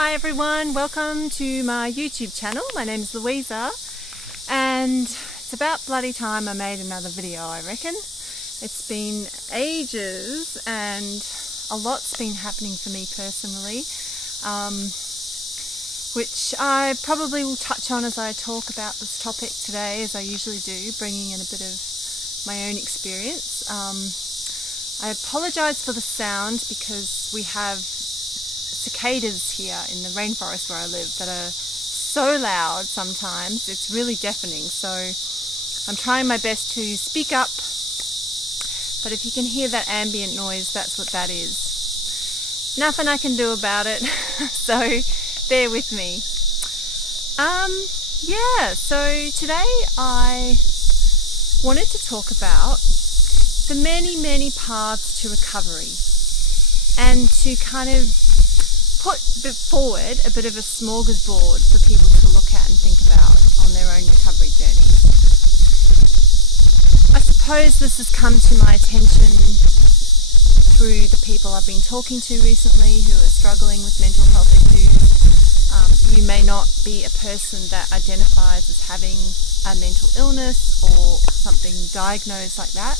Hi everyone, welcome to my YouTube channel. My name is Louisa and it's about bloody time I made another video, I reckon. It's been ages and a lot's been happening for me personally, which I probably will touch on as I talk about this topic today, as I usually do, bringing in a bit of my own experience. I apologise for the sound because we have cicadas here in the rainforest where I live that are so loud sometimes, it's really deafening, so I'm trying my best to speak up, but if you can hear that ambient noise, that's what that is. Nothing I can do about it, so bear with me. So today I wanted to talk about the many paths to recovery and to kind of put forward a bit of a smorgasbord for people to look at and think about on their own recovery journey. I suppose this has come to my attention through the people I've been talking to recently who are struggling with mental health issues. You may not be a person that identifies as having a mental illness or something diagnosed like that.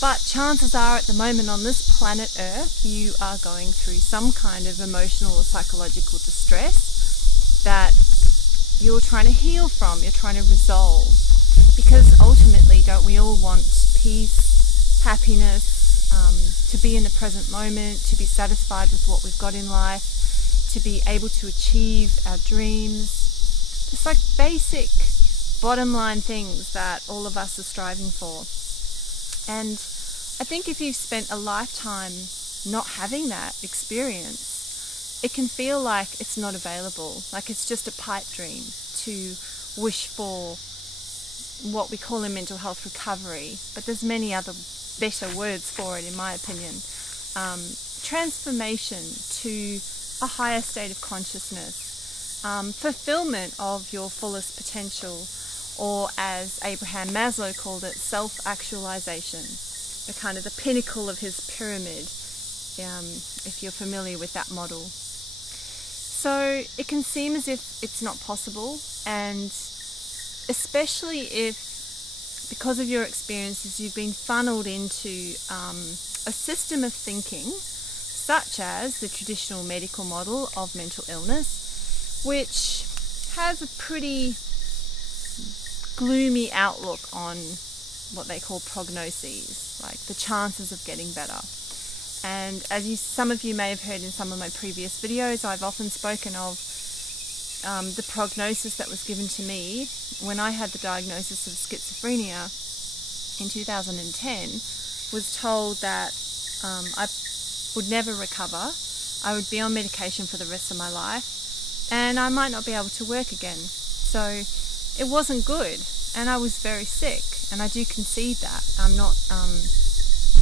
But chances are at the moment on this planet Earth, you are going through some kind of emotional or psychological distress that you're trying to heal from, you're trying to resolve. Because ultimately, don't we all want peace, happiness, to be in the present moment, to be satisfied with what we've got in life, to be able to achieve our dreams. It's like basic bottom line things that all of us are striving for. And I think if you've spent a lifetime not having that experience, it can feel like it's not available, like it's just a pipe dream to wish for what we call in mental health recovery, but there's many other better words for it in my opinion. Transformation to a higher state of consciousness, fulfillment of your fullest potential, or as Abraham Maslow called it, self-actualization, the kind of the pinnacle of his pyramid, if you're familiar with that model. So it can seem as if it's not possible, and especially if, because of your experiences, you've been funneled into a system of thinking, such as the traditional medical model of mental illness, which has a pretty gloomy outlook on what they call prognoses, like the chances of getting better. And as some of you may have heard in some of my previous videos, I've often spoken of the prognosis that was given to me when I had the diagnosis of schizophrenia in 2010. Was told that I would never recover, I would be on medication for the rest of my life, and I might not be able to work again. So it wasn't good, and I was very sick, and I do concede that. I'm not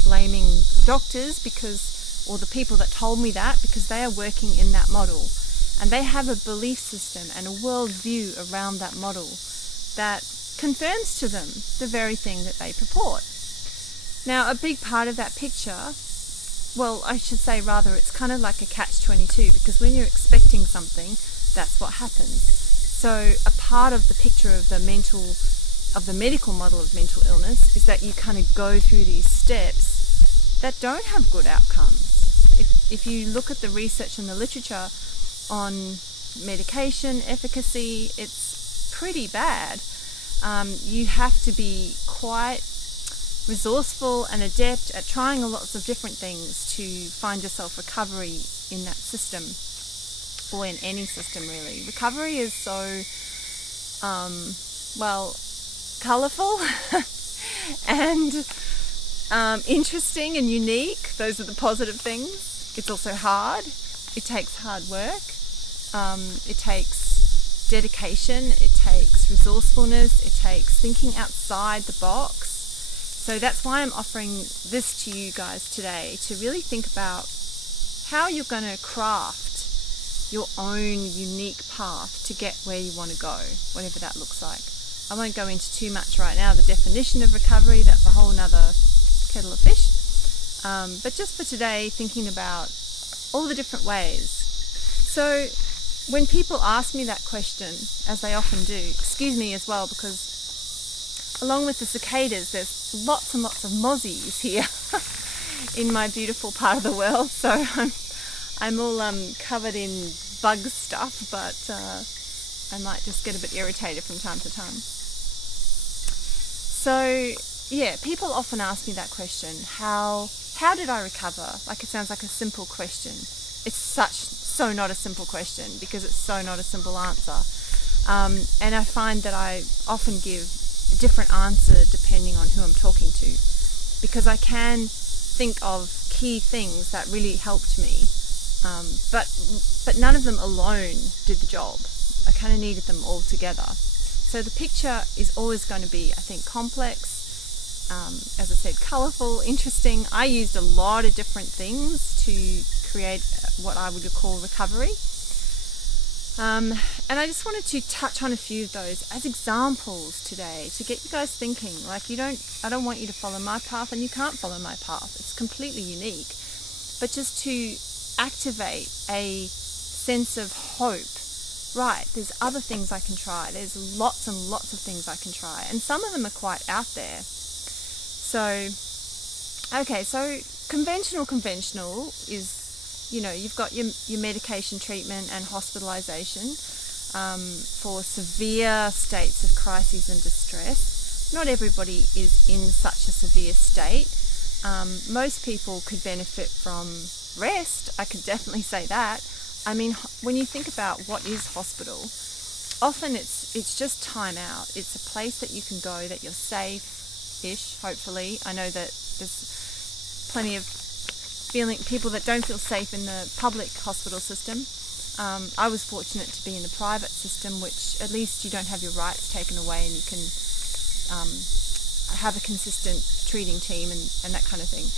blaming doctors or the people that told me that, because they are working in that model, and they have a belief system and a worldview around that model that confirms to them the very thing that they purport. Now, a big part of that picture, well, I should say rather, it's kind of like a catch-22, because when you're expecting something, that's what happens. So a part of the picture of the medical model of mental illness is that you kind of go through these steps that don't have good outcomes. If you look at the research and the literature on medication efficacy, it's pretty bad. You have to be quite resourceful and adept at trying lots of different things to find yourself recovery in that system, or in any system really. Recovery is so colourful and interesting and unique. Those are the positive things. It's also hard. It takes hard work. It takes dedication. It takes resourcefulness. It takes thinking outside the box. So that's why I'm offering this to you guys today, to really think about how you're going to craft your own unique path to get where you want to go, whatever that looks like. I won't go into too much right now, the definition of recovery, that's a whole nother kettle of fish. But just for today, thinking about all the different ways. So when people ask me that question, as they often do, excuse me as well, because along with the cicadas, there's lots and lots of mozzies here in my beautiful part of the world. So I'm all covered in bug stuff, but I might just get a bit irritated from time to time. So yeah, people often ask me that question, how did I recover? Like, it sounds like a simple question. It's so not a simple question, because it's so not a simple answer. And I find that I often give a different answer depending on who I'm talking to, because I can think of key things that really helped me, but none of them alone did the job. I kind of needed them all together. So the picture is always going to be, I think, complex, as I said, colourful, interesting. I used a lot of different things to create what I would call recovery. And I just wanted to touch on a few of those as examples today to get you guys thinking. Like, I don't want you to follow my path, and you can't follow my path. It's completely unique. But just to activate a sense of hope. Right, there's other things I can try. There's lots and lots of things I can try. And some of them are quite out there. So, okay, so conventional is, you've got your medication treatment and hospitalization for severe states of crises and distress. Not everybody is in such a severe state. Most people could benefit from rest. I could definitely say that. I mean, when you think about what is hospital, often it's just time out. It's a place that you can go that you're safe-ish, hopefully. I know that there's plenty of people that don't feel safe in the public hospital system. I was fortunate to be in the private system, which at least you don't have your rights taken away, and you can have a consistent treating team and that kind of thing.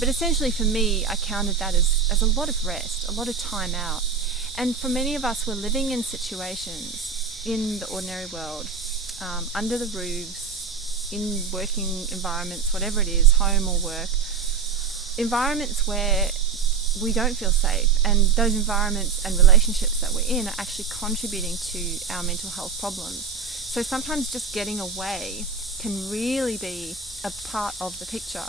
But essentially for me, I counted that as a lot of rest, a lot of time out. And for many of us, we're living in situations in the ordinary world, under the roofs, in working environments, whatever it is, home or work, environments where we don't feel safe. And those environments and relationships that we're in are actually contributing to our mental health problems. So sometimes just getting away can really be a part of the picture,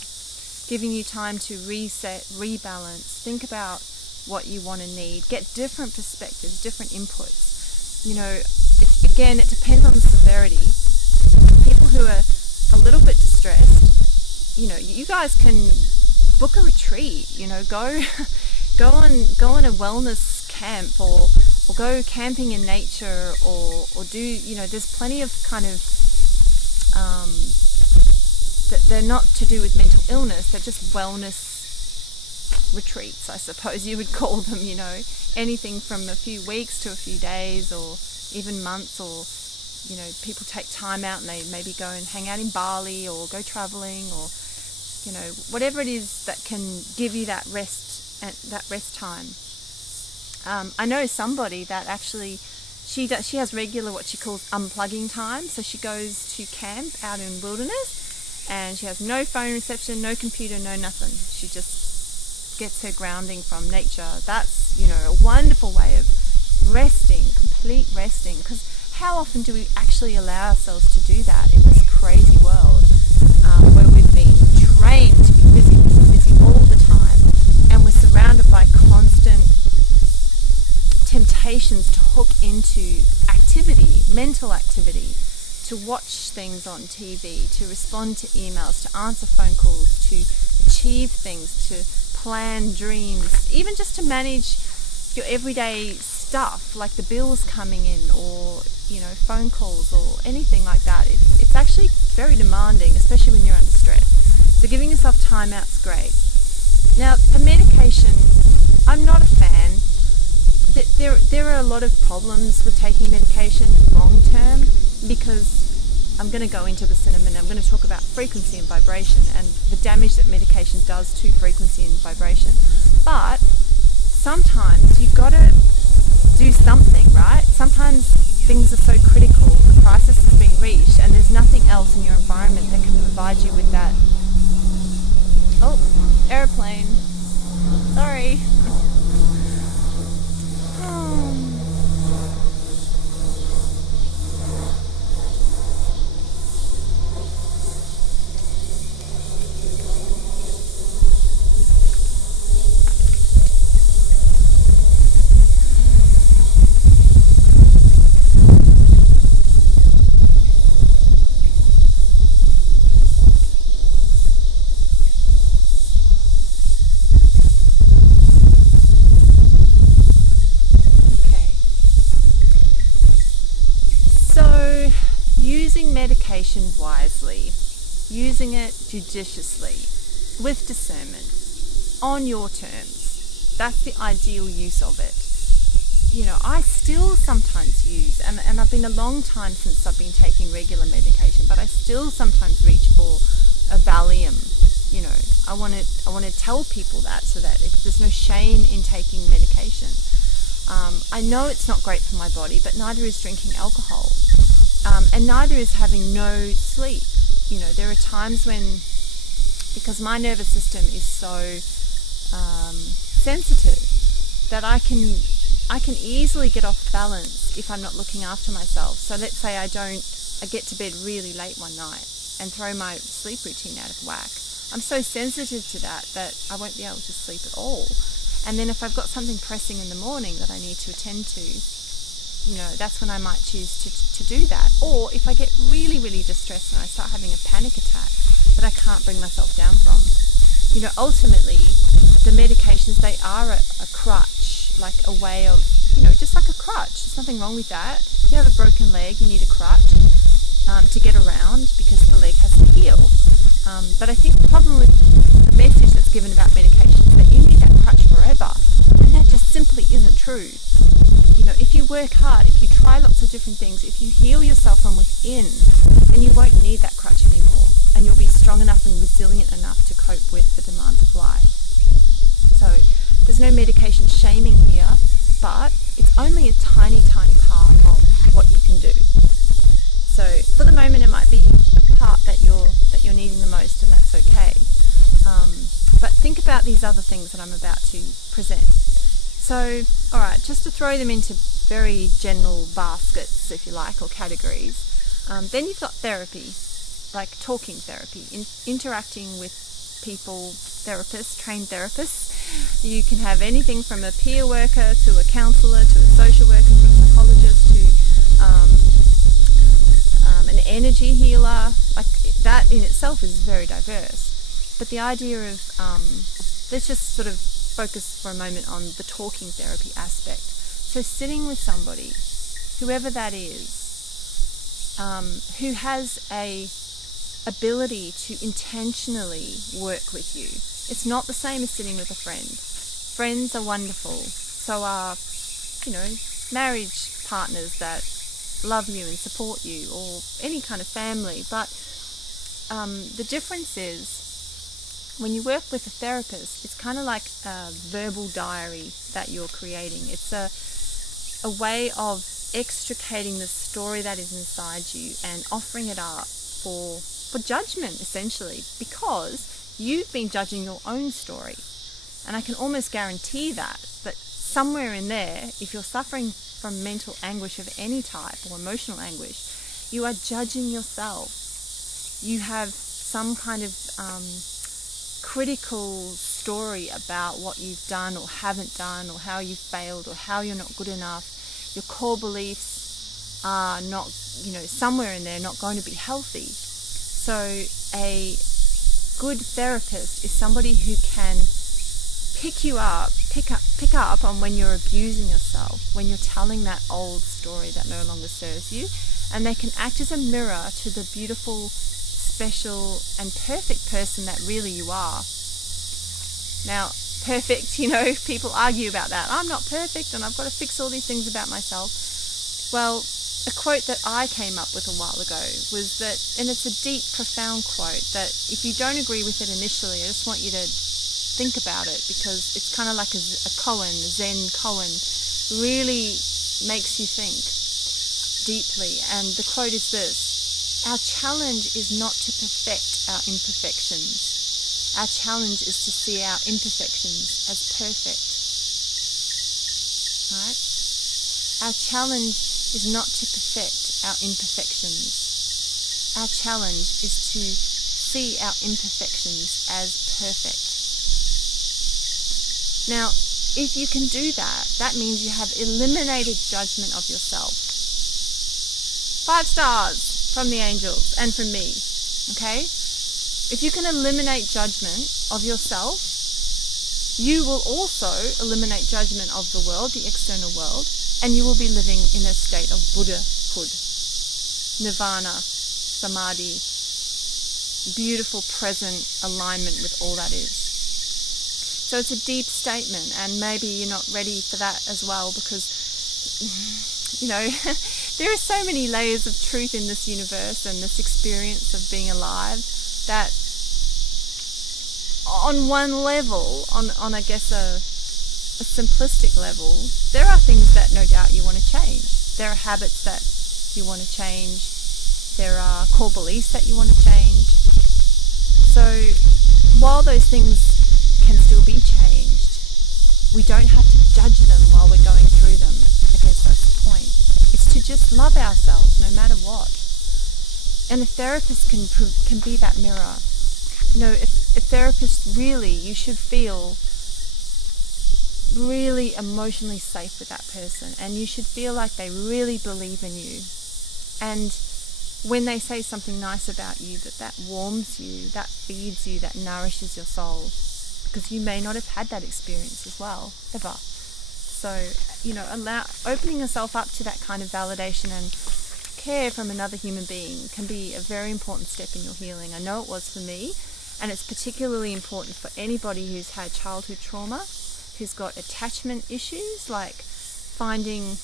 giving you time to reset, rebalance, think about what you want to need, get different perspectives, different inputs. It depends on the severity. People who are a little bit distressed, you guys can book a retreat, go on a wellness camp or go camping in nature or do, there's plenty of kind of that they're not to do with mental illness, they're just wellness retreats, I suppose you would call them, anything from a few weeks to a few days or even months, or, people take time out and they maybe go and hang out in Bali or go traveling or, whatever it is that can give you that rest and that rest time. I know somebody that actually, she has regular what she calls unplugging time, so she goes to camp out in wilderness, and she has no phone reception, no computer, no nothing. She just gets her grounding from nature. That's, a wonderful way of resting, complete resting. Because how often do we actually allow ourselves to do that in this crazy world where we've been trained to be busy all the time, and we're surrounded by constant temptations to hook into activity, mental activity, to watch things on TV, to respond to emails, to answer phone calls, to achieve things, to plan dreams, even just to manage your everyday stuff like the bills coming in or, phone calls or anything like that. It's actually very demanding, especially when you're under stress. So giving yourself time out's great. Now, the medication, I'm not a fan. There are a lot of problems with taking medication long term, because I'm going to go into the cinnamon. I'm going to talk about frequency and vibration and the damage that medication does to frequency and vibration. But sometimes you've got to do something, right? Sometimes things are so critical, the crisis is being reached, and there's nothing else in your environment that can provide you with that. Oh, airplane. Sorry. medication wisely, using it judiciously, with discernment, on your terms. That's the ideal use of it. You know, I still sometimes use, and I've been a long time since I've been taking regular medication, but I still sometimes reach for a Valium. You know, I want to tell people that, so that there's no shame in taking medication. I know it's not great for my body, but neither is drinking alcohol, and neither is having no sleep. You know, there are times when, because my nervous system is so sensitive, that I can easily get off balance if I'm not looking after myself. So let's say I get to bed really late one night and throw my sleep routine out of whack. I'm so sensitive to that I won't be able to sleep at all. And then if I've got something pressing in the morning that I need to attend to, you know, that's when I might choose to do that. Or if I get really, really distressed and I start having a panic attack that I can't bring myself down from. You know, ultimately, the medications, they are a crutch, like a way of, you know, just like a crutch. There's nothing wrong with that. If you have a broken leg, you need a crutch to get around, because the leg has to heal. But I think the problem with the message that's given about medication is that you need that crutch forever, and that just simply isn't true. You know, if you work hard, if you try lots of different things, if you heal yourself from within, then you won't need that crutch anymore, and you'll be strong enough and resilient enough to cope with the demands of life. So there's no medication shaming here, but it's only a tiny, tiny part of what you can do. So for the moment, it might be the part that you're needing the most, and that's okay. But think about these other things that I'm about to present. So, all right, just to throw them into very general baskets, if you like, or categories. Then you've got therapy, like talking therapy, interacting with people, therapists, trained therapists. You can have anything from a peer worker to a counsellor to a social worker to a psychologist to an energy healer. Like, that in itself is very diverse. But the idea of, let's just sort of focus for a moment on the talking therapy aspect. So sitting with somebody, whoever that is, who has a ability to intentionally work with you. It's not the same as sitting with a friend. Friends are wonderful. So are, you know, marriage partners that love you and support you, or any kind of family. But the difference is, when you work with a therapist, it's kind of like a verbal diary that you're creating. It's a way of extricating the story that is inside you and offering it up for judgment, essentially, because you've been judging your own story. And I can almost guarantee that somewhere in there, if you're suffering from mental anguish of any type or emotional anguish, you are judging yourself. You have some kind of critical story about what you've done or haven't done, or how you've failed, or how you're not good enough. Your core beliefs are not, you know, somewhere in there not going to be healthy. So a good therapist is somebody who can pick up on when you're abusing yourself, when you're telling that old story that no longer serves you, and they can act as a mirror to the beautiful, special and perfect person that really you are. Now, perfect, you know, people argue about that. I'm not perfect and I've got to fix all these things about myself. Well, a quote that I came up with a while ago was that, and it's a deep, profound quote, that if you don't agree with it initially, I just want you to think about it, because it's kind of like a koan, a Zen koan, really makes you think deeply. And the quote is this: our challenge is not to perfect our imperfections. Our challenge is to see our imperfections as perfect. Right? Our challenge is not to perfect our imperfections. Our challenge is to see our imperfections as perfect. Now, if you can do that, that means you have eliminated judgment of yourself. 5 stars from the angels and from me, okay? If you can eliminate judgment of yourself, you will also eliminate judgment of the world, the external world, and you will be living in a state of Buddhahood, nirvana, samadhi, beautiful present alignment with all that is. So it's a deep statement, and maybe you're not ready for that as well, because, you know, there are so many layers of truth in this universe and this experience of being alive that on one level, on I guess a simplistic level, there are things that no doubt you want to change. There are habits that you want to change. There are core beliefs that you want to change. So while those things can still be changed, we don't have to judge them while we're going through them. I guess that's the point. It's to just love ourselves no matter what. And a therapist can be that mirror. You know, if a therapist, really, you should feel really emotionally safe with that person, and you should feel like they really believe in you. And when they say something nice about you, that warms you, that feeds you, that nourishes your soul, because you may not have had that experience as well, ever. So, you know, opening yourself up to that kind of validation and care from another human being can be a very important step in your healing. I know it was for me, and it's particularly important for anybody who's had childhood trauma, who's got attachment issues, like finding,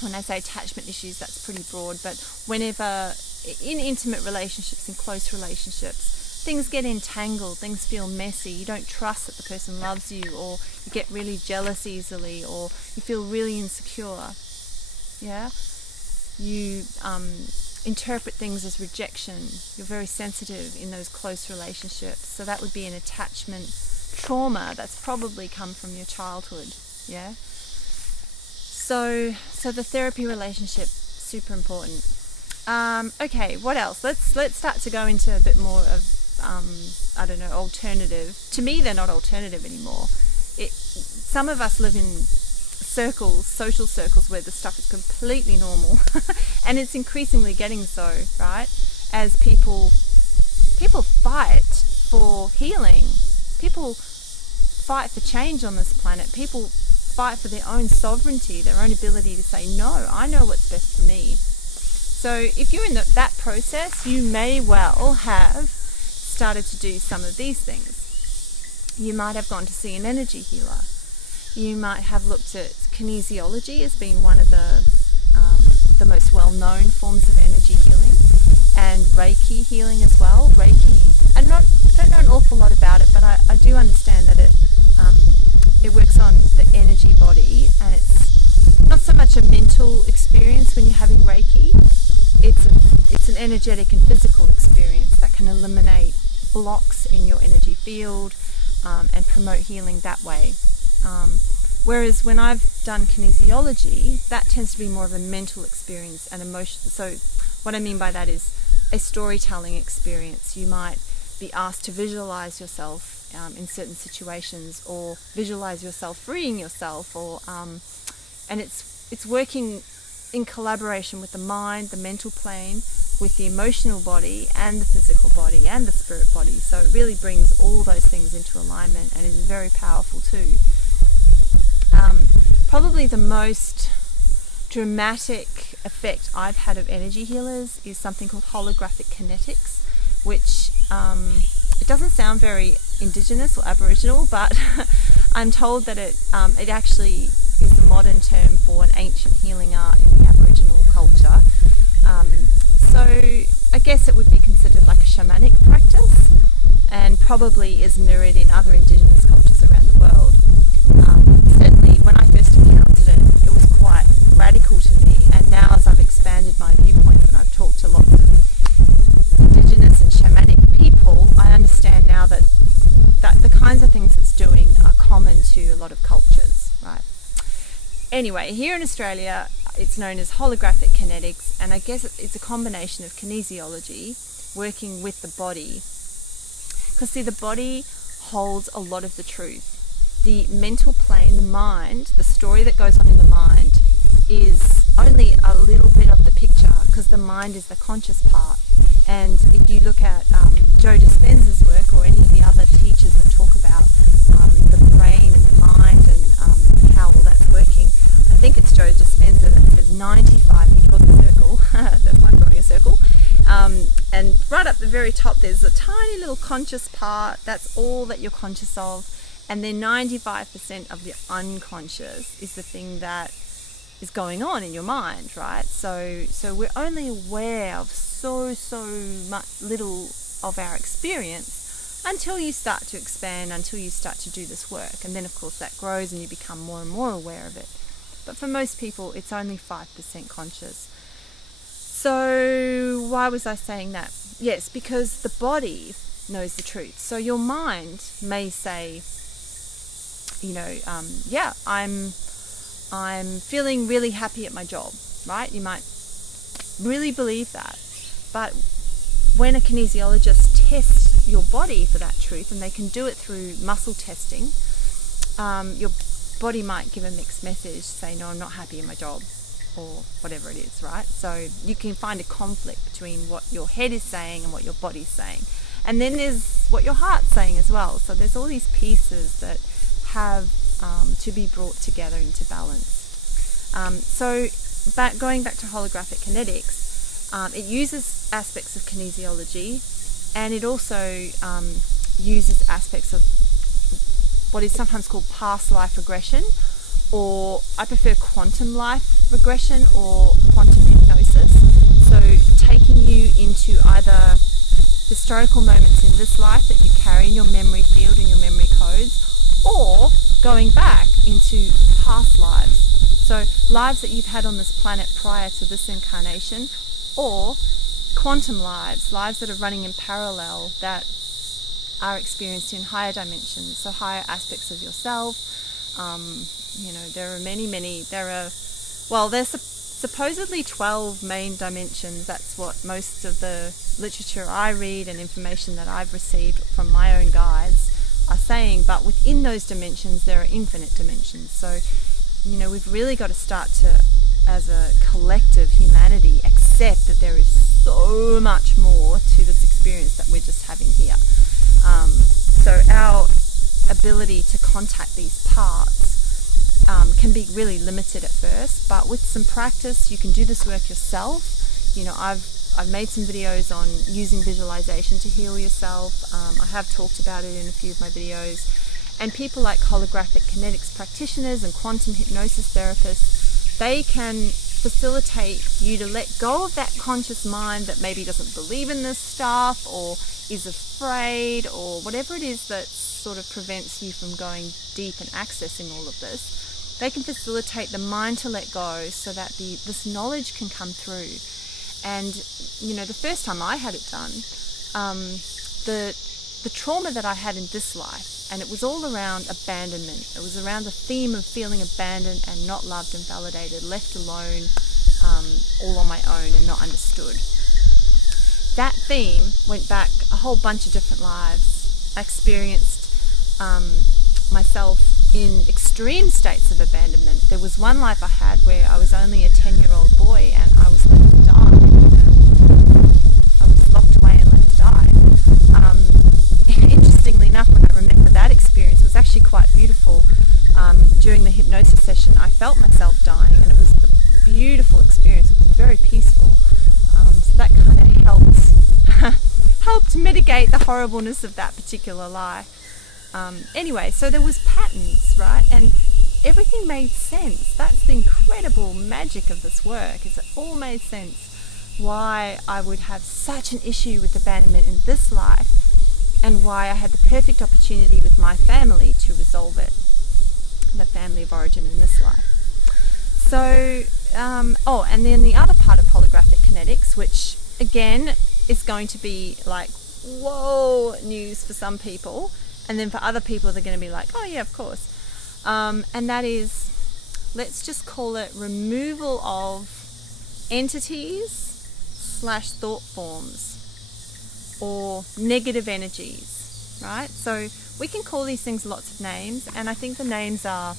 when I say attachment issues, that's pretty broad, but whenever in intimate relationships, in close relationships, things get entangled, things feel messy, you don't trust that the person loves you, or you get really jealous easily, or you feel really insecure, yeah? You interpret things as rejection, you're very sensitive in those close relationships, so that would be an attachment trauma that's probably come from your childhood, yeah? So the therapy relationship, super important. Okay, what else? Let's start to go into a bit more of, I don't know, alternative. To me, they're not alternative anymore. Some of us live in circles, social circles, where the stuff is completely normal, and it's increasingly getting so, right? As people fight for healing. People fight for change on this planet. People fight for their own sovereignty, their own ability to say, no, I know what's best for me. So if you're in that process, you may well have started to do some of these things. You might have gone to see an energy healer. You might have looked at kinesiology as being one of the most well-known forms of energy healing, and Reiki healing as well. Reiki, I don't know an awful lot about it, but I do understand that it works on the energy body, and it's not so much a mental experience when you're having Reiki. It's an energetic and physical experience that can eliminate blocks in your energy field and promote healing that way. Whereas when I've done kinesiology, that tends to be more of a mental experience and emotion. So what I mean by that is a storytelling experience. You might be asked to visualize yourself in certain situations, or visualize yourself freeing yourself, or and it's working in collaboration with the mind, the mental plane, with the emotional body and the physical body and the spirit body. So it really brings all those things into alignment, and is very powerful too. Probably the most dramatic effect I've had of energy healers is something called holographic kinetics, which it doesn't sound very indigenous or aboriginal, but I'm told that it actually is the modern term for an ancient healing art in the Aboriginal culture. So I guess it would be considered like a shamanic practice, and probably is mirrored in other indigenous cultures around the world. Certainly when I first encountered it, it was quite radical to me, and now as I've expanded my viewpoints and I've talked to lots of indigenous and shamanic people, I understand now that the kinds of things it's doing are common to a lot of cultures, right? Anyway, here in Australia, it's known as holographic kinetics, and I guess it's a combination of kinesiology, working with the body. Because see, the body holds a lot of the truth. The mental plane, the mind, the story that goes on in the mind is only a little bit of the picture, because the mind is the conscious part. And if you look at Joe Dispenza's work, or any of the other teachers that talk about the brain and the mind and how all that's working, I think it's Joe Dispenza that says 95, he draws a circle, circle. That's why I'm drawing a circle. And right up the very top, there's a tiny little conscious part. That's all that you're conscious of. And then 95% of the unconscious is the thing that is going on in your mind, right? So we're only aware of so much little of our experience until you start to expand, until you start to do this work. And then, of course, that grows and you become more and more aware of it. But for most people, it's only 5% conscious. So why was I saying that? Yes, because the body knows the truth. So your mind may say, yeah, I'm feeling really happy at my job, right? You might really believe that. But when a kinesiologist tests your body for that truth, and they can do it through muscle testing, your body might give a mixed message, say, no, I'm not happy in my job, or whatever it is, right? So you can find a conflict between what your head is saying and what your body's saying. And then there's what your heart's saying as well. So there's all these pieces that have to be brought together into balance. Going back to holographic kinetics, it uses aspects of kinesiology, and it also uses aspects of what is sometimes called past life regression, or I prefer quantum life regression or quantum hypnosis. So taking you into either historical moments in this life that you carry in your memory field and your memory codes, or going back into past lives. So lives that you've had on this planet prior to this incarnation, or quantum lives that are running in parallel that are experienced in higher dimensions, so higher aspects of yourself. There are many, there's supposedly 12 main dimensions. That's what most of the literature I read and information that I've received from my own guides are saying, but within those dimensions there are infinite dimensions. So, we've really got to start to, as a collective humanity, accept that there is so much more to this experience that we're just having here. So our ability to contact these parts can be really limited at first, but with some practice you can do this work yourself. I've made some videos on using visualization to heal yourself. I have talked about it in a few of my videos, and people like holographic kinetics practitioners and quantum hypnosis therapists, they can facilitate you to let go of that conscious mind that maybe doesn't believe in this stuff or is afraid or whatever it is that sort of prevents you from going deep and accessing all of this. They can facilitate the mind to let go so that this knowledge can come through. And the first time I had it done, the trauma that I had in this life, and it was all around abandonment. It was around the theme of feeling abandoned and not loved and validated, left alone, all on my own and not understood. That theme went back a whole bunch of different lives. I experienced myself in extreme states of abandonment. There was one life I had where I was only a 10-year-old boy and I was left to die. I was locked away and left to die. Interestingly enough, when I remember that experience, it was actually quite beautiful. During the hypnosis session, I felt myself dying, and it was a beautiful experience. It was very peaceful. So that kind of helped mitigate the horribleness of that particular life. Anyway, so there was patterns, right? And everything made sense. That's the incredible magic of this work, is it all made sense why I would have such an issue with abandonment in this life and why I had the perfect opportunity with my family to resolve it, the family of origin in this life. So, and then the other part of holographic kinetics, which again is going to be like, whoa, news for some people. And then for other people, they're going to be like, oh yeah, of course. And that is, let's just call it removal of entities / thought forms or negative energies, right? So we can call these things lots of names, and I think the names are,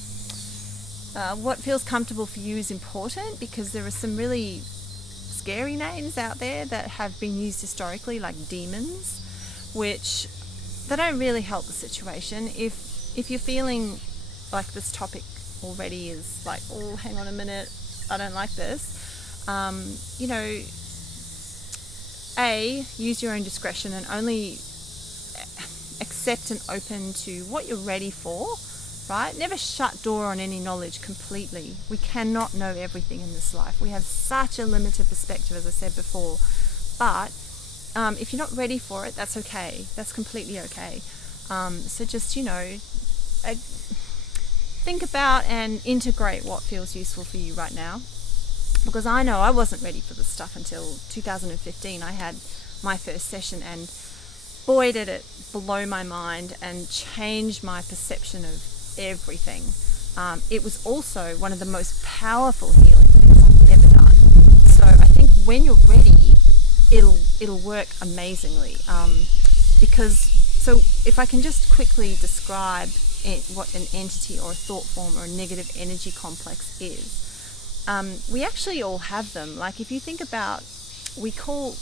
what feels comfortable for you is important, because there are some really scary names out there that have been used historically, like demons, which they don't really help the situation. If you're feeling like this topic already is like, oh, hang on a minute, I don't like this, You know, use your own discretion and only accept and open to what you're ready for, right? Never shut door on any knowledge completely. We cannot know everything in this life. We have such a limited perspective, as I said before. But if you're not ready for it, that's okay. That's completely okay. So just, you know, think about and integrate what feels useful for you right now. Because I know I wasn't ready for this stuff until 2015. I had my first session, and boy did it blow my mind and change my perception of everything. It was also one of the most powerful healing things I've ever done. So I think when you're ready, it'll work amazingly. So if I can just quickly describe what an entity or a thought form or a negative energy complex is. We actually all have them. Like if you think about, we call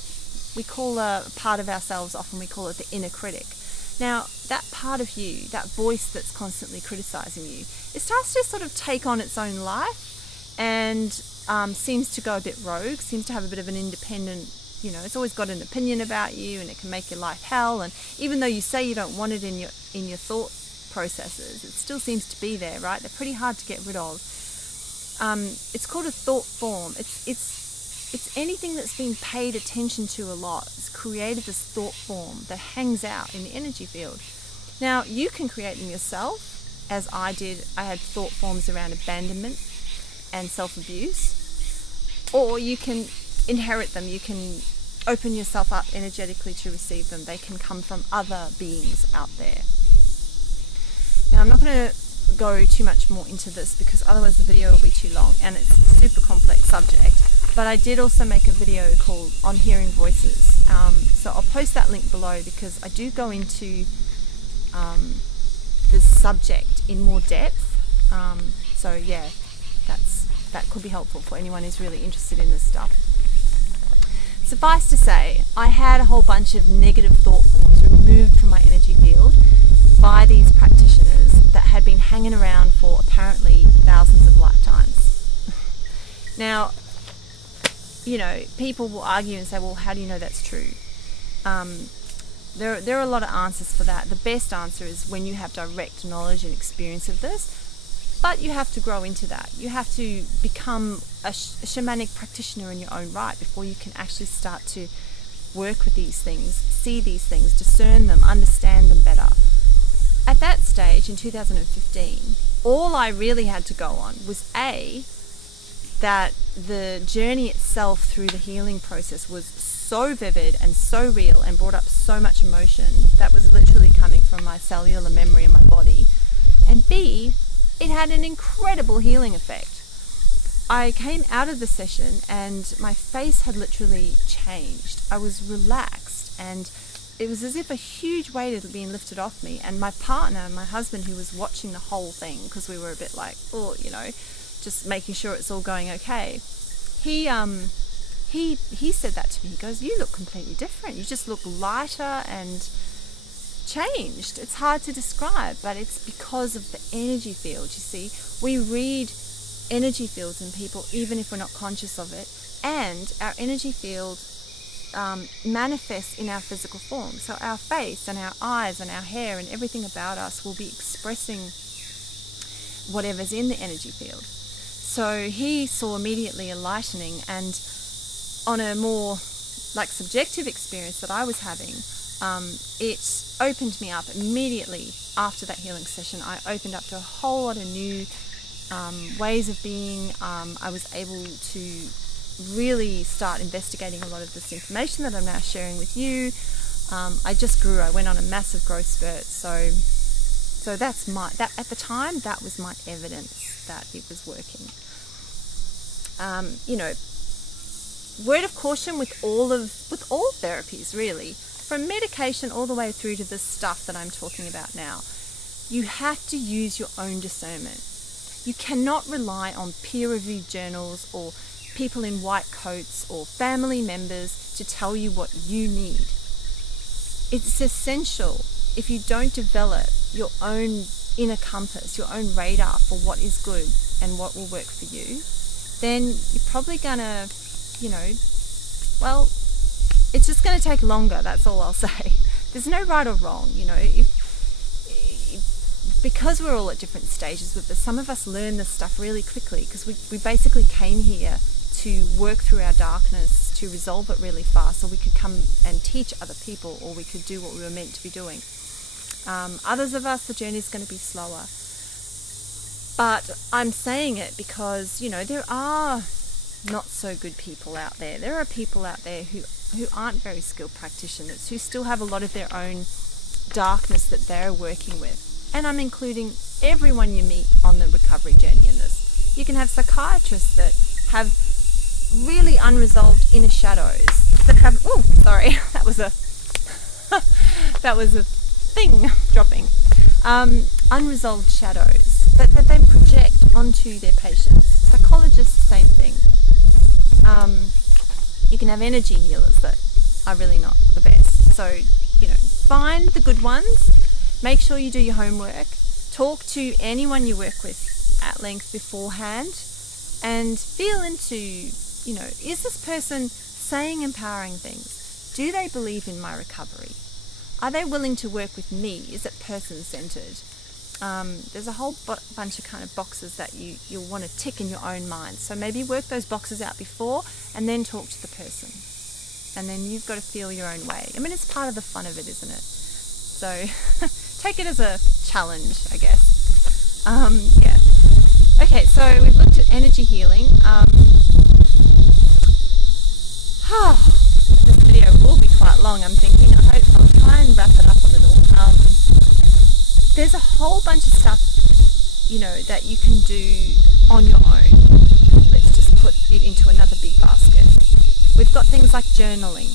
a part of ourselves, often we call it the inner critic. Now that part of you, that voice that's constantly criticizing you, it starts to sort of take on its own life and seems to go a bit rogue, seems to have a bit of an independent, you know, it's always got an opinion about you, and it can make your life hell. And even though you say you don't want it in your thought processes, it still seems to be there, right? They're pretty hard to get rid of. It's called a thought form. It's anything that's been paid attention to a lot. It's created this thought form that hangs out in the energy field. Now, you can create them yourself, as I did. I had thought forms around abandonment and self-abuse, or you can inherit them. You can open yourself up energetically to receive them. They can come from other beings out there. Now, I'm not going to go too much more into this because otherwise the video will be too long, and it's a super complex subject. But I did also make a video called On Hearing Voices. So I'll post that link below because I do go into this subject in more depth. So yeah, that could be helpful for anyone who's really interested in this stuff. Suffice to say, I had a whole bunch of negative thought forms removed from my energy field by these practitioners that had been hanging around for apparently thousands of lifetimes. Now, you know, people will argue and say, well, how do you know that's true? There are a lot of answers for that. The best answer is when you have direct knowledge and experience of this, but you have to grow into that. You have to become a shamanic practitioner in your own right before you can actually start to work with these things, see these things, discern them, understand them better. At that stage in 2015, all I really had to go on was that the journey itself through the healing process was so vivid and so real and brought up so much emotion that was literally coming from my cellular memory in my body. And B, it had an incredible healing effect. I came out of the session and my face had literally changed. I was relaxed and it was as if a huge weight had been lifted off me. And my partner, my husband, who was watching the whole thing, because we were a bit like, oh, you know, just making sure it's all going okay. He said that to me. He goes, you look completely different. You just look lighter and changed. It's hard to describe, but it's because of the energy field. You see, we read energy fields in people even if we're not conscious of it, and our energy field manifests in our physical form. So our face and our eyes and our hair and everything about us will be expressing whatever's in the energy field. So he saw immediately a lightening, and on a more like subjective experience that I was having, it opened me up immediately after that healing session. I opened up to a whole lot of new ways of being. I was able to really start investigating a lot of this information that I'm now sharing with you. I just grew. I went on a massive growth spurt. So that's at the time, that was my evidence that it was working. You know, word of caution with all therapies, really, from medication all the way through to this stuff that I'm talking about now. You have to use your own discernment. You cannot rely on peer-reviewed journals or people in white coats or family members to tell you what you need. It's essential. If you don't develop your own inner compass, your own radar for what is good and what will work for you, then you're probably going to well, it's just going to take longer. That's all I'll say. There's no right or wrong. Because we're all at different stages with this, some of us learn this stuff really quickly because we basically came here to work through our darkness, to resolve it really fast, so we could come and teach other people, or we could do what we were meant to be doing. Others of us, the journey is going to be slower. But I'm saying it because, there are not so good people out there. There are people out there who aren't very skilled practitioners, who still have a lot of their own darkness that they're working with. And I'm including everyone you meet on the recovery journey in this. You can have psychiatrists that have really unresolved inner shadows, that have, that was a thing dropping. Unresolved shadows that they project onto their patients. Psychologists, same thing. You can have energy healers that are really not the best. So, find the good ones. Make sure you do your homework. Talk to anyone you work with at length beforehand and feel into, is this person saying empowering things? Do they believe in my recovery? Are they willing to work with me? Is it person-centered? There's a whole bunch of kind of boxes that you'll want to tick in your own mind. So maybe work those boxes out before and then talk to the person. And then you've got to feel your own way. I mean, it's part of the fun of it, isn't it? So take it as a challenge, I guess. Yeah. Okay, so we've looked at energy healing. This video will be quite long, I'm thinking. I hope I'll try and wrap it up a little. There's a whole bunch of stuff, that you can do on your own. Let's just put it into another big basket. We've got things like journaling.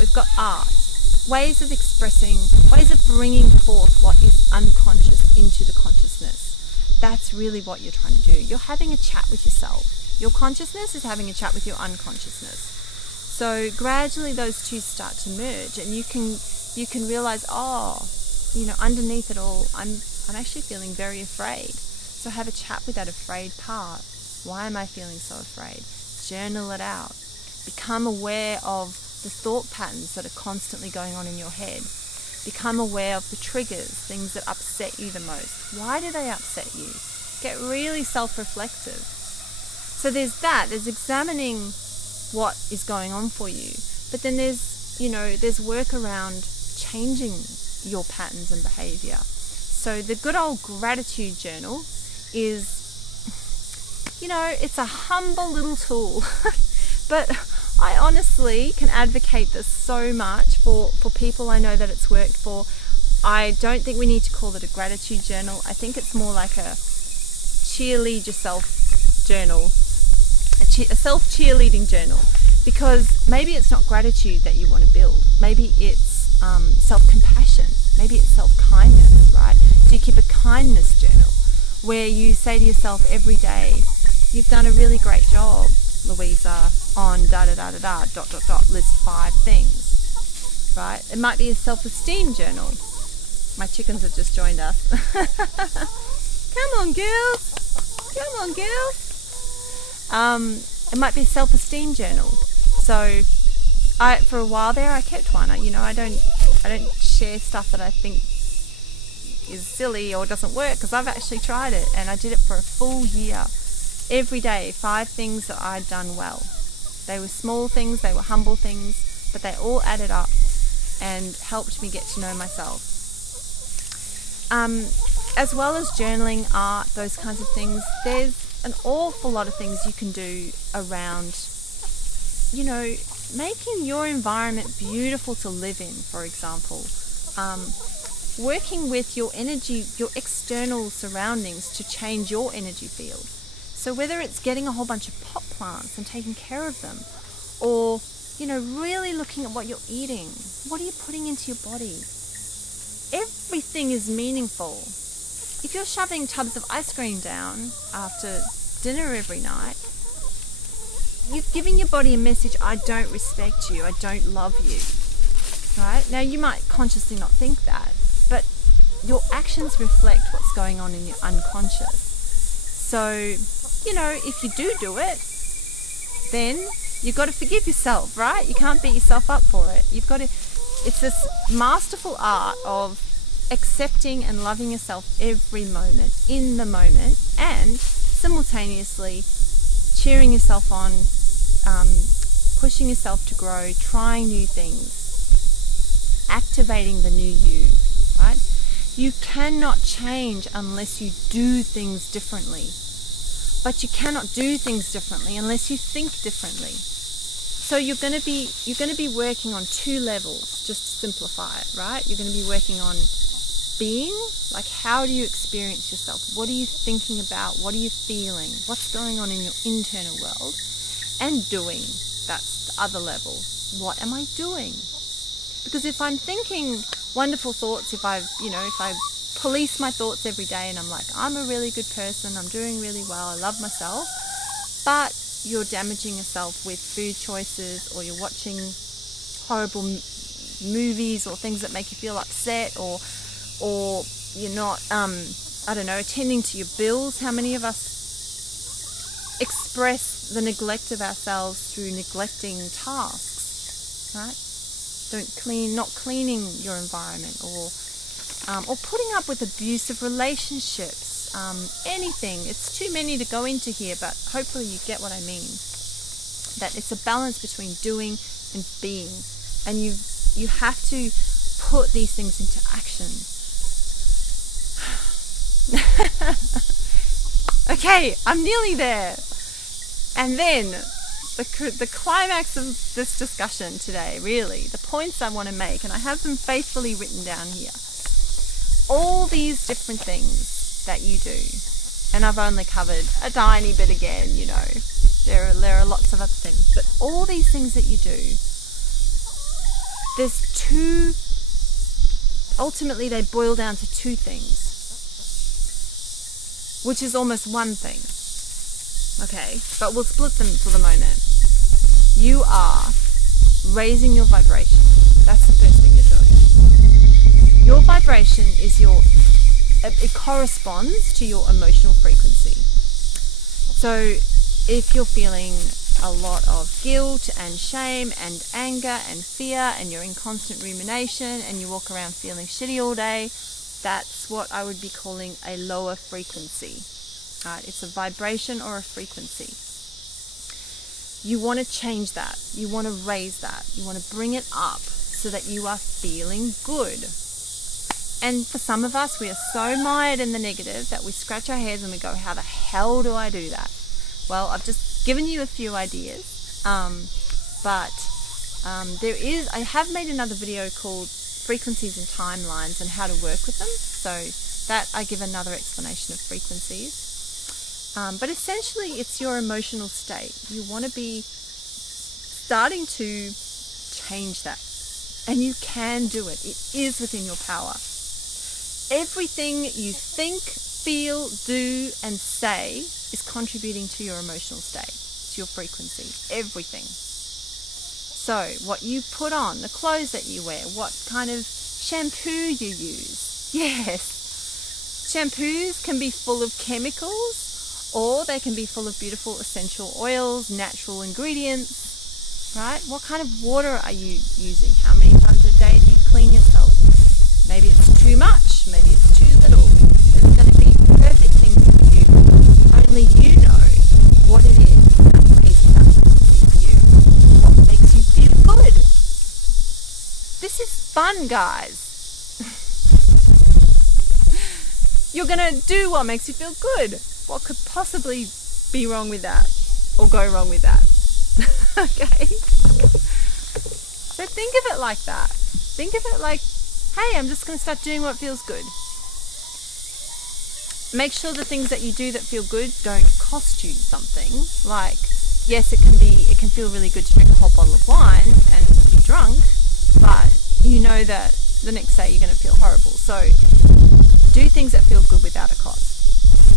We've got art. Ways of expressing, ways of bringing forth what is unconscious into the consciousness. That's really what you're trying to do. You're having a chat with yourself. Your consciousness is having a chat with your unconsciousness. So gradually those two start to merge, and you can realize, underneath it all, I'm actually feeling very afraid. So have a chat with that afraid part. Why am I feeling so afraid? Journal it out. Become aware of the thought patterns that are constantly going on in your head. Become aware of the triggers, things that upset you the most. Why do they upset you? Get really self-reflective. So there's examining what is going on for you. But then there's work around changing your patterns and behavior. So the good old gratitude journal is, it's a humble little tool. But I honestly can advocate this so much for people I know that it's worked for. I don't think we need to call it a gratitude journal. I think it's more like a cheerlead yourself journal, a self-cheerleading journal, because maybe it's not gratitude that you want to build. Maybe it's self-compassion. Maybe it's self-kindness, right? So you keep a kindness journal where you say to yourself every day, you've done a really great job, Louisa, on list 5 things, right? It might be a self-esteem journal. My chickens have just joined us. Come on, girls. It might be a self-esteem journal. So for a while there, I kept one. I don't share stuff that I think is silly or doesn't work, because I've actually tried it, and I did it for a full year. Every day, 5 things that I'd done well. They were small things, they were humble things, but they all added up and helped me get to know myself. As well as journaling, art, those kinds of things, there's an awful lot of things you can do around, making your environment beautiful to live in, for example. Working with your energy, your external surroundings to change your energy field. So whether it's getting a whole bunch of pot plants and taking care of them, or, really looking at what you're eating, what are you putting into your body? Everything is meaningful. If you're shoving tubs of ice cream down after dinner every night, you're giving your body a message, I don't respect you, I don't love you, right? Now, you might consciously not think that, but your actions reflect what's going on in your unconscious. So, if you do it, then You've got to forgive yourself, right? You can't beat yourself up for it. You've got to, it's this masterful art of accepting and loving yourself every moment, in the moment, and simultaneously cheering yourself on, pushing yourself to grow, trying new things, activating the new you, right? You cannot change unless you do things differently. But you cannot do things differently unless you think differently. So you're going to be working on two levels, just to simplify it, right? You're going to be working on being, like how do you experience yourself? What are you thinking about? What are you feeling? What's going on in your internal world? And doing, that's the other level. What am I doing? Because if I'm thinking wonderful thoughts, if I police my thoughts every day and I'm like, I'm a really good person, I'm doing really well, I love myself, but you're damaging yourself with food choices, or you're watching horrible movies or things that make you feel upset, or you're not, attending to your bills. How many of us express the neglect of ourselves through neglecting tasks, right? Not cleaning your environment, or putting up with abusive relationships, anything. It's too many to go into here, but hopefully you get what I mean. That it's a balance between doing and being, and you have to put these things into action. Okay, I'm nearly there. And then the climax of this discussion today, really, the points I want to make, and I have them faithfully written down here. All these different things that you do, and I've only covered a tiny bit again, there are lots of other things, but all these things that you do, there's two, ultimately they boil down to two things, which is almost one thing, okay, but we'll split them for the moment. You are raising your vibration. That's the first thing you're doing. Your vibration is it corresponds to your emotional frequency. So if you're feeling a lot of guilt and shame and anger and fear, and you're in constant rumination, and you walk around feeling shitty all day, that's what I would be calling a lower frequency. Right? It's a vibration or a frequency. You want to change that. You want to raise that. You want to bring it up so that you are feeling good. And for some of us, we are so mired in the negative that we scratch our heads and we go, how the hell do I do that? Well, I've just given you a few ideas, but I have made another video called Frequencies and Timelines and how to work with them. So that I give another explanation of frequencies. But essentially, it's your emotional state. You want to be starting to change that. And you can do it. It is within your power. Everything you think, feel, do, and say is contributing to your emotional state, to your frequency. Everything. So, what you put on, the clothes that you wear, what kind of shampoo you use. Yes. Shampoos can be full of chemicals, or they can be full of beautiful essential oils, natural ingredients, right? What kind of water are you using? How many times a day do you clean yourself? Maybe it's too much, maybe it's too little. There's going to be perfect things for you. Only you know what it is that raises that frequency for you. What makes you feel good. This is fun, guys. You're going to do what makes you feel good. What could possibly be wrong with that? Or go wrong with that? Okay? So think of it like that. Think of it like, hey, I'm just going to start doing what feels good. Make sure the things that you do that feel good don't cost you something. Like, yes, it can feel really good to drink a whole bottle of wine and be drunk, but you know that the next day you're going to feel horrible. So do things that feel good without a cost.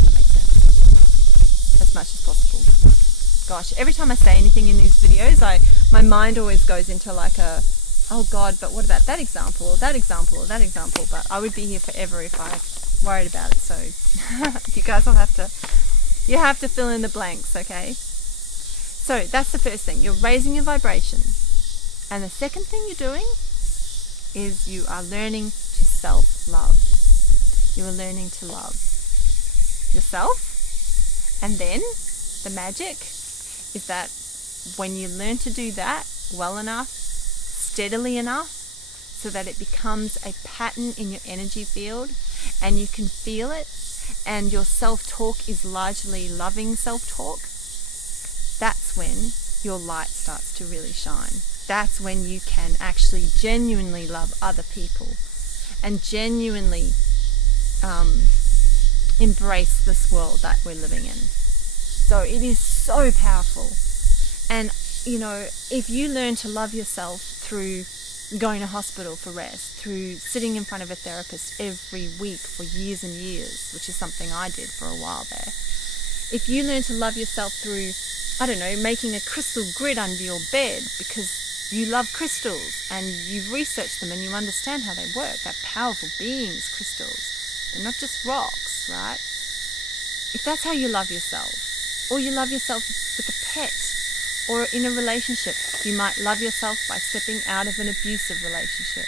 That makes sense. As much as possible. Gosh, every time I say anything in these videos, my mind always goes into like a, oh God, but what about that example, or that example, or that example? But I would be here forever if I worried about it. So you guys will have to fill in the blanks, okay? So that's the first thing. You're raising your vibration. And the second thing you're doing is you are learning to self-love. You are learning to love yourself. And then the magic is that when you learn to do that well enough, steadily enough, so that it becomes a pattern in your energy field and you can feel it, and your self-talk is largely loving self-talk, that's when your light starts to really shine. That's when you can actually genuinely love other people and genuinely embrace this world that we're living in. So it is so powerful. And, you know, if you learn to love yourself through going to hospital for rest, through sitting in front of a therapist every week for years and years, which is something I did for a while there. If you learn to love yourself through, I don't know, making a crystal grid under your bed because you love crystals and you've researched them and you understand how they work. They're powerful beings, crystals. They're not just rocks, right? If that's how you love yourself, or you love yourself with a pet, or in a relationship, you might love yourself by stepping out of an abusive relationship.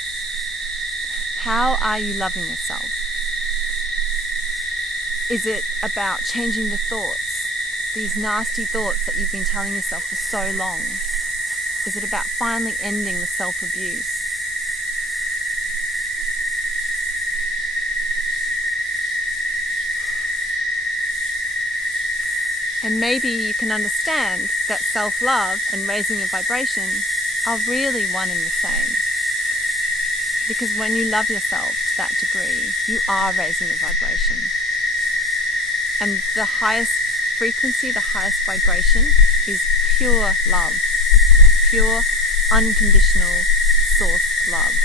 How are you loving yourself? Is it about changing the thoughts, these nasty thoughts that you've been telling yourself for so long? Is it about finally ending the self-abuse? And maybe you can understand that self-love and raising your vibration are really one and the same. Because when you love yourself to that degree, you are raising your vibration. And the highest frequency, the highest vibration is pure love. Pure, unconditional source love.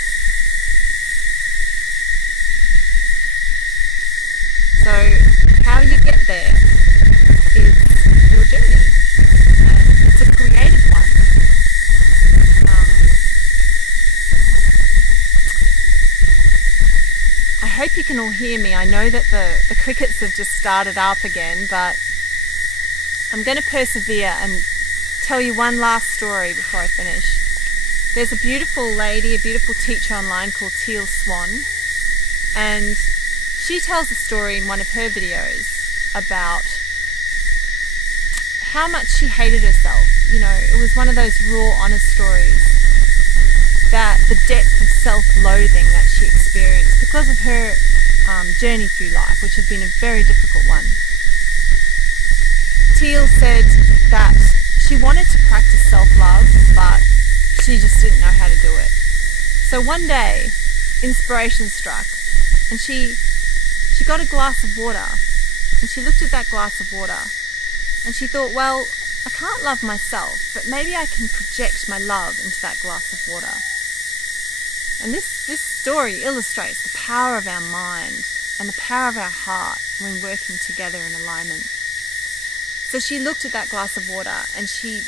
So how you get there is your journey, and it's a creative one. I hope you can all hear me. I know that the crickets have just started up again, but I'm going to persevere and tell you one last story before I finish. There's a beautiful lady, a beautiful teacher online called Teal Swan, and she tells a story in one of her videos about how much she hated herself. You know, it was one of those raw, honest stories, that the depth of self-loathing that she experienced because of her journey through life, which had been a very difficult one. Teal said that she wanted to practice self-love, but she just didn't know how to do it. So one day, inspiration struck, and she got a glass of water, and she looked at that glass of water, and she thought, well, I can't love myself, but maybe I can project my love into that glass of water. And this story illustrates the power of our mind and the power of our heart when working together in alignment. So she looked at that glass of water and she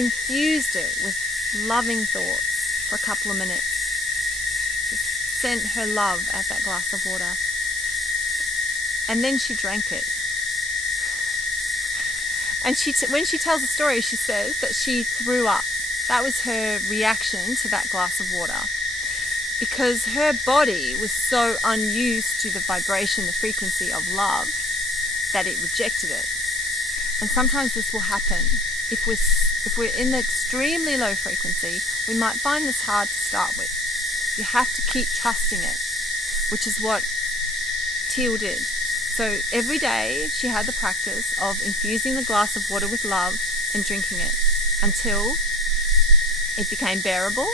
infused it with loving thoughts for a couple of minutes. Just sent her love at that glass of water. And then she drank it. And when she tells the story, she says that she threw up. That was her reaction to that glass of water, because her body was so unused to the vibration, the frequency of love, that it rejected it. And sometimes this will happen. If we're in the extremely low frequency, we might find this hard to start with. You have to keep trusting it, which is what Teal did. So every day she had the practice of infusing the glass of water with love and drinking it until it became bearable,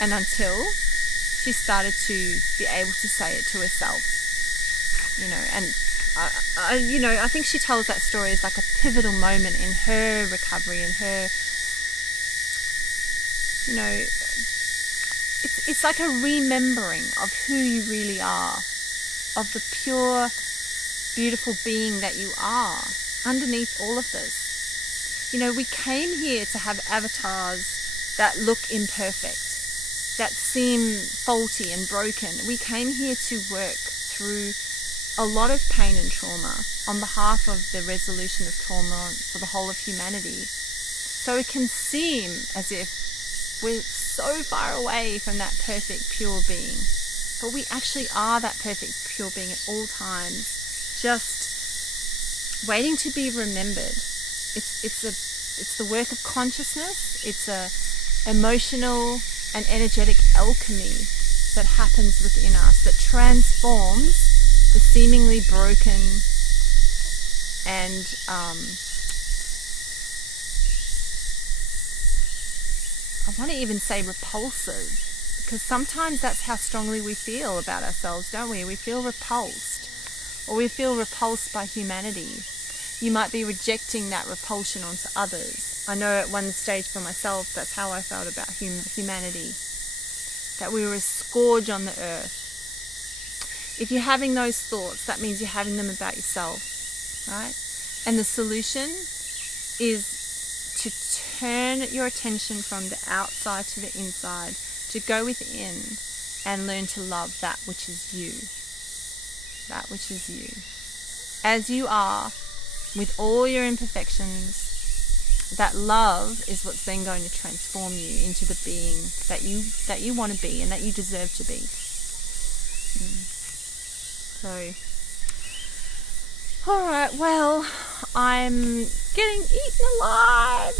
and until she started to be able to say it to herself. You know, and I think she tells that story as like a pivotal moment in her recovery and her, you know, it's like a remembering of who you really are, of the pure, beautiful being that you are underneath all of this. You know, we came here to have avatars that look imperfect, that seem faulty and broken. We came here to work through a lot of pain and trauma on behalf of the resolution of trauma for the whole of humanity. So it can seem as if we're so far away from that perfect pure being, but we actually are that perfect pure being at all times, just waiting to be remembered. It's the work of consciousness. It's a emotional and energetic alchemy that happens within us, that transforms the seemingly broken and I want to even say repulsive, because sometimes that's how strongly we feel about ourselves, don't we? We feel repulsed, or we feel repulsed by humanity. You might be rejecting that repulsion onto others. I know at one stage for myself, that's how I felt about humanity, that we were a scourge on the earth. If you're having those thoughts, that means you're having them about yourself, right? And the solution is to turn your attention from the outside to the inside, to go within and learn to love that which is you. That which is you. As you are, with all your imperfections, that love is what's then going to transform you into the being that you want to be and that you deserve to be. So, alright, well, I'm getting eaten alive.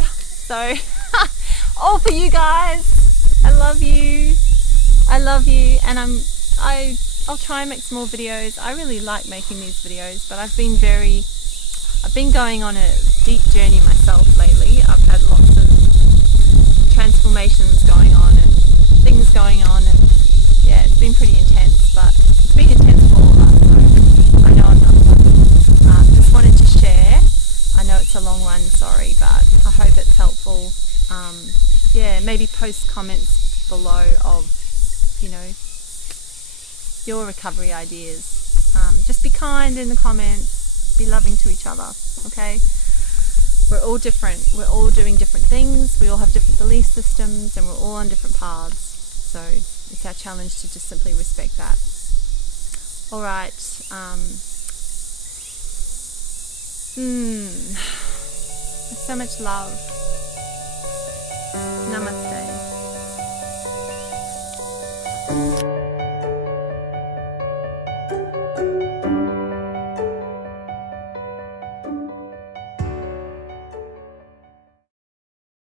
So, all for you guys. I love you. And I'll try and make some more videos. I really like making these videos, but I've been going on a deep journey myself lately. I've had lots of transformations going on and things going on, and yeah, it's been pretty intense, but it's been intense for all of us, so I know I'm not alone. Just wanted to share. I know it's a long one, sorry, but I hope it's helpful. Maybe post comments below of, your recovery ideas. Just be kind in the comments, be loving to each other, okay? We're all different, we're all doing different things, we all have different belief systems, and we're all on different paths. So it's our challenge to just simply respect that. Alright, with so much love. Namaste.